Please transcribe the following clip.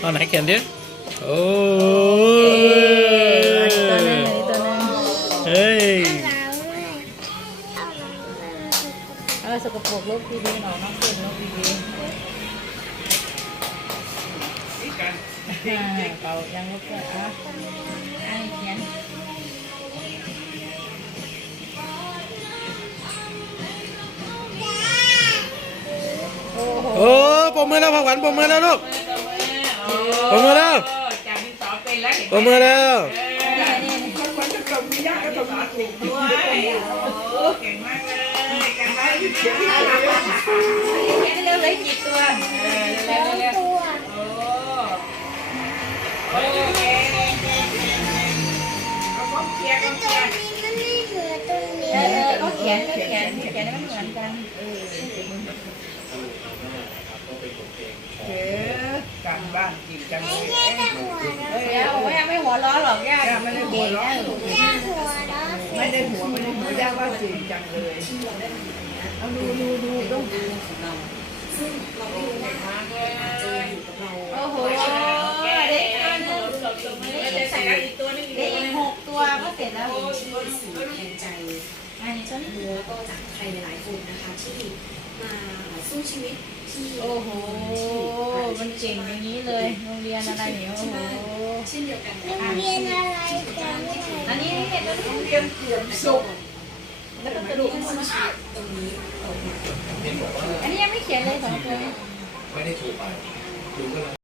เอาไหนเขียนดิโอ้ยเฮ้ยสกปรกลูกดีๆหน่อยน้องเก่งลูกดีๆเป่ายังลูกเกิดเขียนโอ้ปมมือแล้วผักหวานปมมือแล้วลูกปมมือแล้วจากดินสอเป็นแล้วปมมือแล้วคนจะส่งมีญาติก็ส่งมาถูกด้วยเก่งมากเลยเก่งมากเลยเขียนเร็วเลยกี่ตัวเร็วเร็วโอ้โอเคเอาของเขียนของเขียนก็เขียนให้มันเหมือนกันการบ้านจริงจังเลยไม่หัวล้อหรอกย่าไม่ได้หัวเราะไม่ได้หัวยากว่าจริงจังเลยเอาดูต้องดูซึ่งเราไม่รู้ว่าโอ้โหได้ใส่อีกตัวนึงได้อีก6 ตัวก็เสร็จแล้วแทนใจอันนี้ต้นหัวก็จากใครหลายๆคนนะคะที่มาสู้ชีวิตที่โอ้โหมันเจ๋งอย่างนี้เลยโรงเรียนอะไรเนี่ยโอ้โหเช่นเดียวกันโรงเรียนอะไรกัน อันนี้เห็นแล้วโรงเรียนเขื่อนสุขแล้วก็กระดูกตรงนี้ออกมาอันนี้ยังไม่เขียนเลย2 ตัวไม่ได้ถูกไปดูก็เลย